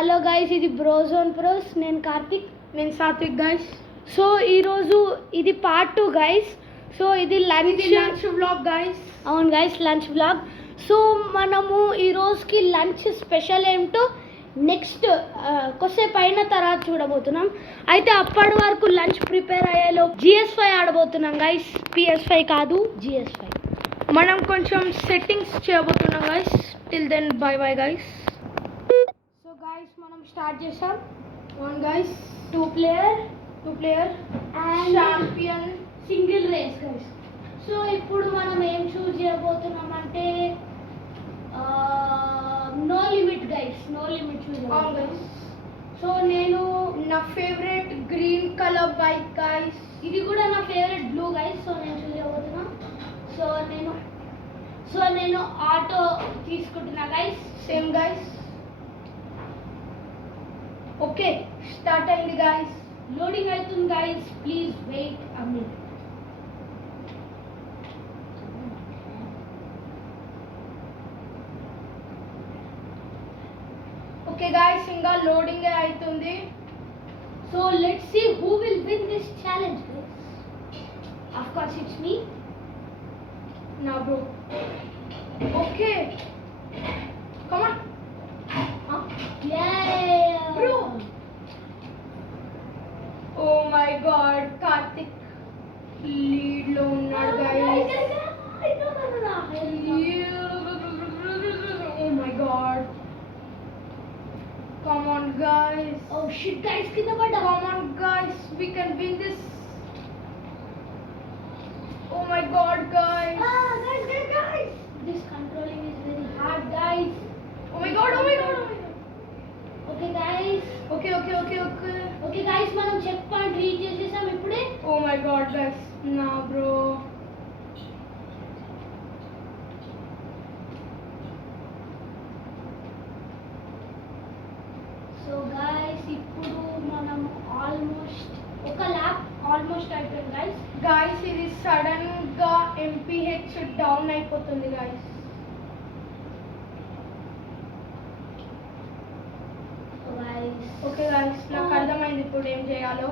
Hello guys, ఇది బ్రోజోన్ ప్రోస్. నేను కార్తిక్. నేను సాత్విక్ గైస్. సో ఈరోజు ఇది పార్ట్ 2 గైస్. సో ఇది లంచ్ వ్లాగ్ గైస్. అవును గైస్, లంచ్ వ్లాగ్. సో మనము ఈరోజుకి లంచ్ స్పెషల్ ఏమిటో నెక్స్ట్ కొద్దిసేపు అయిన తర్వాత చూడబోతున్నాం. అయితే అప్పటి వరకు లంచ్ ప్రిపేర్ అయ్యేలో GS5 ఆడబోతున్నాం గైస్. PS5 కాదు, GS5. మనం కొంచెం సెట్టింగ్స్ చేయబోతున్నాం guys. Till then bye bye guys. So guys మనం స్టార్ట్ చేసాం. 1 guys, 2 player and champion single race guys. So ఇప్పుడు మనం ఏం చూస్ చేయబోతున్నాం అంటే no limit guys. No limit choose guys. So నేను నా favourite green colour bike guys. ఇది కూడా నా ఫేవరెట్ బ్లూ గైస్. సో నేను చూస్ చేయబోతున్నా. సో నేను ఆటో తీసుకుంటున్నా guys. Same guys. Okay, start అయింది గైస్. లోడింగ్ అవుతుంది guys. Please wait a minute. Okay guys, ఇంకా లోడింగ్ అవుతుంది. So let's see who will win this challenge, guys. Of course, it's me. నా bro. Okay, come on. Yeah. Bro. Oh my god, Karthik lead లో ఉన్నాడు guys. Oh my god, come on guys. Oh shit, guys, కింద పడ్డా. Come on guys, we can win this. Oh my god guys. Guys. This controlling is very hard, guys. Oh my god, oh my god, oh my god. Okay, guys. Okay. Okay, guys, మనం check point reach చేసేసాం ఇప్పుడే. Oh my god guys, నా bro. So guys ఇప్పుడు మనం ఒక lap almost అయిపోయింది guys. Guys ఇది సడన్ గా MPH డౌన్ అయిపోతుంది గైస్. ఓకే గైస్, నాకు అర్థమైంది ఇప్పుడు ఏం చేయాలో.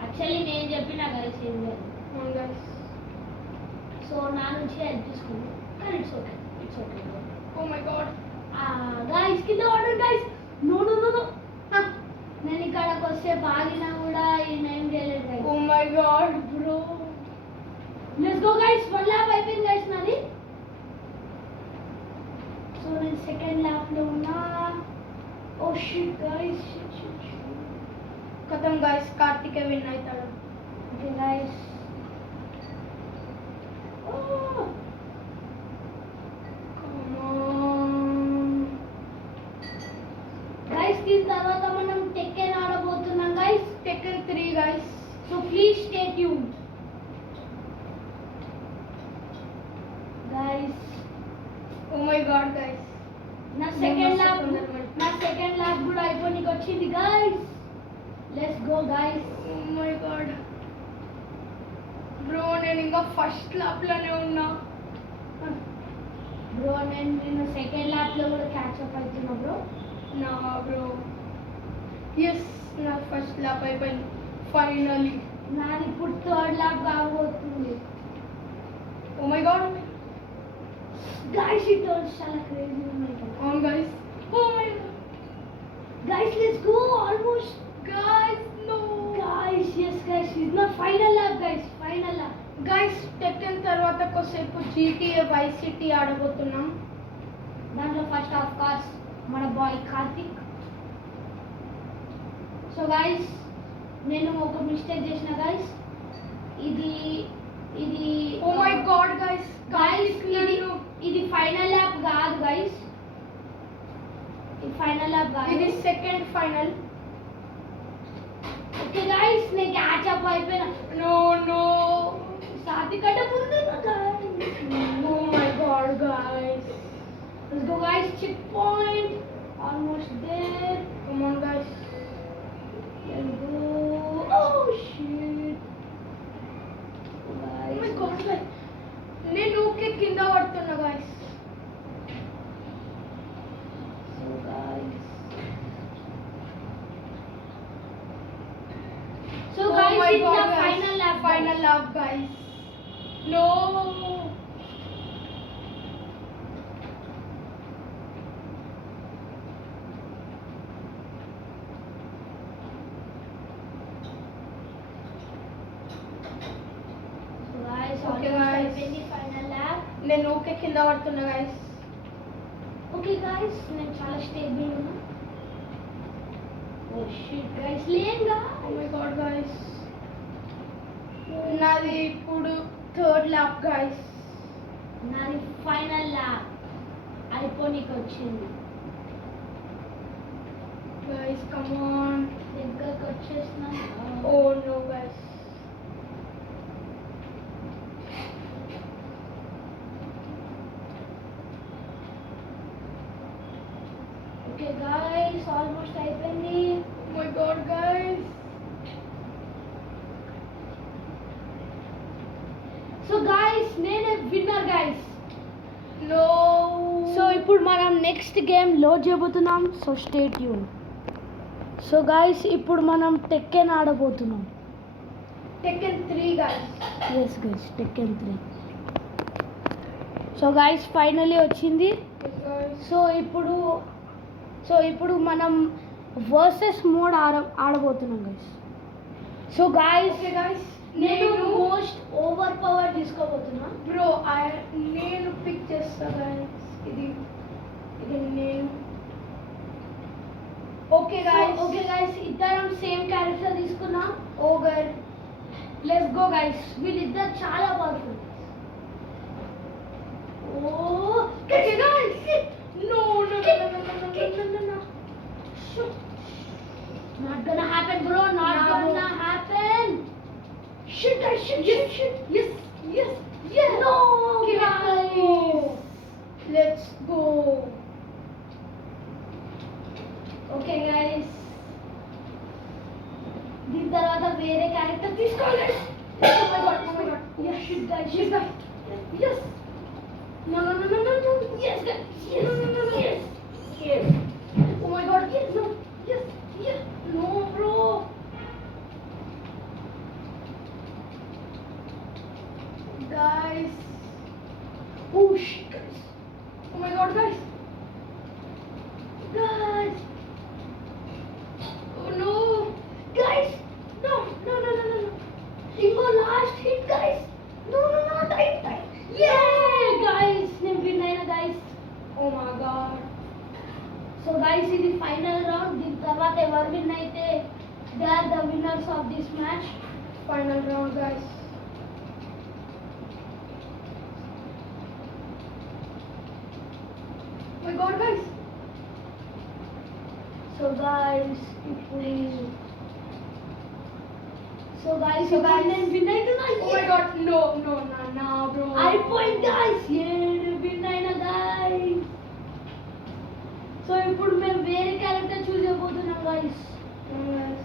యాక్చువల్లీ నేను చెప్పిన గైస్ ఏం లేదు. అవును గైస్. సో నా నుంచి హెల్ప్ తీసుకుంది, కానీ it's okay. Oh my god. Guys కింద పడండి గైస్. నో నేను ఇక్కడికి వస్తే బాగినా కూడా ఈయన ఏం చేయలేదు guys. Oh my god bro. Let's go guys. 1 lap అయిపోయింది గైస్ నాది. సో నేను సెకండ్ ల్యాప్ లో ఉన్నా. ఓ షిట్ గైస్, కథం గైస్, కార్తికే విన్ అవుతాడు. Okay guys. గైస్ దీని తర్వాత మనం టెక్కన్ ఆడబోతున్నాం guys. Tekken 3 guys. So please stay tune guys. Oh my god guys, నా సెకండ్ ల్యాప్ కూడా అయిపోయినకి వచ్చింది guys. Let's go guys. Oh my god bro, నేను ఇంకా ఫస్ట్ ల్యాప్ లోనే ఉన్నా. బ్రో నేను సెకండ్ ల్యాప్ లో కూడా క్యాచ్ అప్ అవుతున్నా బ్రో. నా బ్రో, ఎస్, నా ఫస్ట్ ల్యాప్ అయిపోయింది ఫైనలీ. నాది ఇప్పుడు థర్డ్ ల్యాప్ కాబోతుంది. Oh my god guys it was చాలా క్రేజీ మూమెంట్. అవును guys. Oh my god guys let's go. Almost guys. No guys. yes guys, ఇది నా final lap guys. Final lap guys. Tekken తర్వాత కొద్దిసేపు GTA Vice City ఆడబోతున్నాం. దాంట్లో first of course మన boy Karthik. So guys నేను ఒక మిస్టేక్ చేసిన గైస్. ఇది ఓ మై గాడ్ గైస్. ఇది ఫైనల్ ల్యాప్ కాదు గైస్. ఇది ఫైనల్ ల్యాప్ కాదు, ఇది సెకండ్ ఫైనల్. ఓకే గైస్, నేను క్యాచ్ అప్ అయిపోయినా. నో సాతి కంటే ముందు oh my god guys. Let's go guys. Checkpoint almost there. Come on guys. Let's go. Oh shit oh my god guys, నేను ఊకే కింద పడుతున్నా guys. So guys my in god, the guys. final lap. Final lap, guys. No. So guys, Okay, almost guys. అయిపోయింది final lap. నేను ఊకే కింద పడుతున్నా guys. Okay guys, నేను చాలా స్టేబుల్ ఉన్నా. ఓ షిట్ గైస్, లేంగా. Oh my god, guys. నాది ఇప్పుడు థర్డ్ ల్యాప్ గైస్. నాది ఫైనల్ ల్యాప్ అయిపోనీకి వచ్చింది. Guys come on. దగ్గరకు వచ్చేసిన. Oh no guys. Okay guys, almost అయిపోయింది. Oh my god, guys. So guys, నేనే విన్నర్ గైస్. No. సో ఇప్పుడు మనం నెక్స్ట్ గేమ్ లోడ్ చేయబోతున్నాం. So stay tune. So guys, ఇప్పుడు మనం టెక్కెన్ ఆడబోతున్నాం. Tekken 3 guys. Yes guys, Tekken 3. So guys, finally వచ్చింది. Yes, guys. So ఇప్పుడు మనం వర్సెస్ మోడ్ ఆడబోతున్నాం guys. So guys, Okay guys. నేను నేను మోస్ట్ ఓవర్ పవర్ తీసుకోబోతున్నా. బ్రో నేను పిక్ చేస్తా గైస్. ఇది నేను. Okay guys. ఓకే గైస్, ఇద్దరం సేమ్ క్యారెక్టర్ తీసుకున్నాం. ఓగర్. Let's go guys. వీళ్ళిద్దరు చాలా powerful. Oh Okay guys. No. Not gonna happen, bro. Not Yeah, gonna bro. happen. Shit, guys, shit. Yes. No, Okay, guys. Let's go. Okay, guys. దీని తర్వాత వేరే క్యారెక్టర్ తీసుకోవాలి. Oh my god. Yeah, shit, guys. Yes, guys. Yes. No. Yes, guys. Yes. Oh my god. Yes, no. Yes. No, bro. Guys. Oh, shit, guys. Oh my god, guys. Guys. Oh no. Guys. No. Ingo last hit, guys. No. Time. Yeah, guys. నేను win అయినా, guys. Oh my god. So guys, ఇది final round. దీని తర్వాత ఎవరు win అయితే they are the winners of this match. Final round, guys. Oh my god, guys. So guys, ఇప్పుడు నేను విన్ అవుతున్నా. Oh my god, no, bro. అయిపోయింది గైస్. నేను విన్ అయినా గైస్. సో ఇప్పుడు మేము వేరే క్యారెక్టర్ చూస్ చేయబోతున్నాం గైస్. Yes.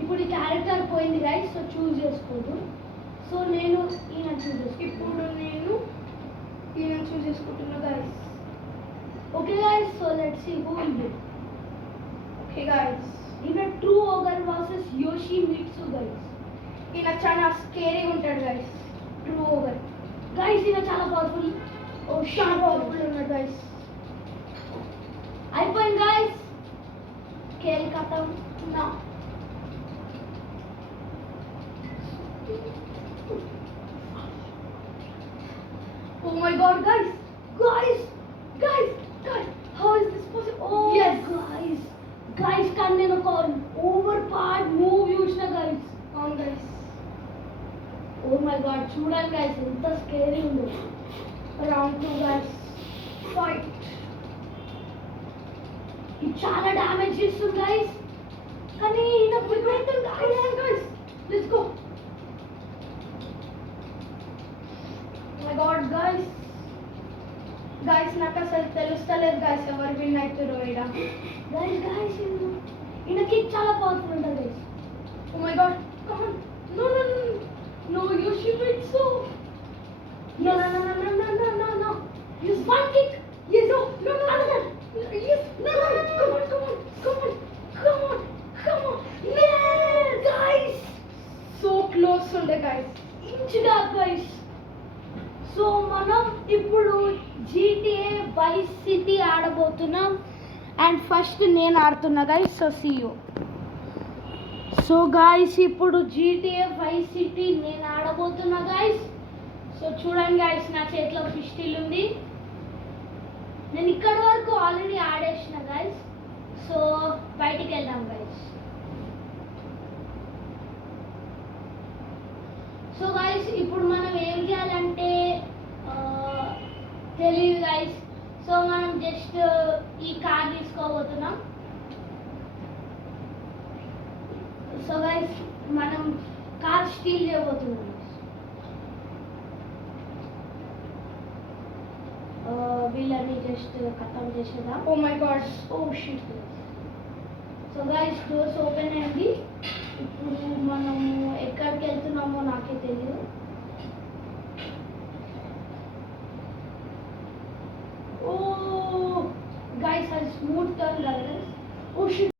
ఇప్పుడు ఈ క్యారెక్టర్ పోయింది గైస్. సో చూస్ చేసుకోదు. సో నేను ఈయన చూస్ చేసుకుంటాను. ఇప్పుడు నేను ఈయన చూస్ చేసుకుంటున్నా guys. Okay guys, so let's see who will win. Okay guys. ఈయన true ogre versus Yoshimitsu guys. ఈయన చాలా స్కేరీగా ఉంటాడు గైస్. ట్రూ ఓగర్ గైస్. ఈయన చాలా పవర్ఫుల్. ఓ చాలా షార్ట్ పవర్ఫుల్ ఉన్నాడు గైస్. అయిపోయింది గైస్. కేల్ కథం నా. Oh my god, guys. How is this possible? Oh Yes. guys, కానీ నేను ఒక ఓవర్ పార్ట్ మూవ్ చూసిన గైస్. అవును గైస్. ఓ మై గాడ్, చూడండి గైస్ ఎంత స్కేరీ ఉందో. Round 2 గైస్. Fight. ఇది చాలా డ్యామేజ్ చేస్తుంది గైస్. కానీ ఈయన prepare Guys. Let's go. Oh my god, guys. Guys, నాకు అసలు తెలుస్తలేదు గైస్ ఎవరు విన్ అవుతారో ఈడ. గైస్ ఈయన కిక్ చాలా పవర్ఫుల్ ఉంటుంది guys. Oh my god. Come on. No, Yoshimitsu. No. Use one kick. Yes. No. Another. Yes. No. Come on. Come on. Yeah. ఆడబోతున్నాం. అండ్ ఫస్ట్ నేను ఆడుతున్నా guys. So see you. So guys ఇప్పుడు GTA 5 సిటీ నేను ఆడబోతున్నా guys. So చూడండి guys, నా చేతిలో పిస్టిల్ ఉంది. నేను ఇక్కడ వరకు ఆల్రెడీ ఆడేసిన గాయస్. సో బయటికి వెళ్దాం గాయస్. సో గాయస్ ఇప్పుడు మనం ఏం చేయాలంటే తెలియదు గాయస్. సో మనం జస్ట్ ఈ కార్ తీసుకోబోతున్నాం. సో గైస్ మనం కార్ స్టీల్ చేయబోతున్నాం. వీళ్ళని జస్ట్ ఖతం చేసేద్దాం. Oh my god. Oh shit. So guys doors open అయింది. ఇప్పుడు మనము ఎక్కడికి వెళ్తున్నామో నాకే తెలియదు. ఓ గైస్ అది స్మూత్ టర్న్ కదా. Oh shit.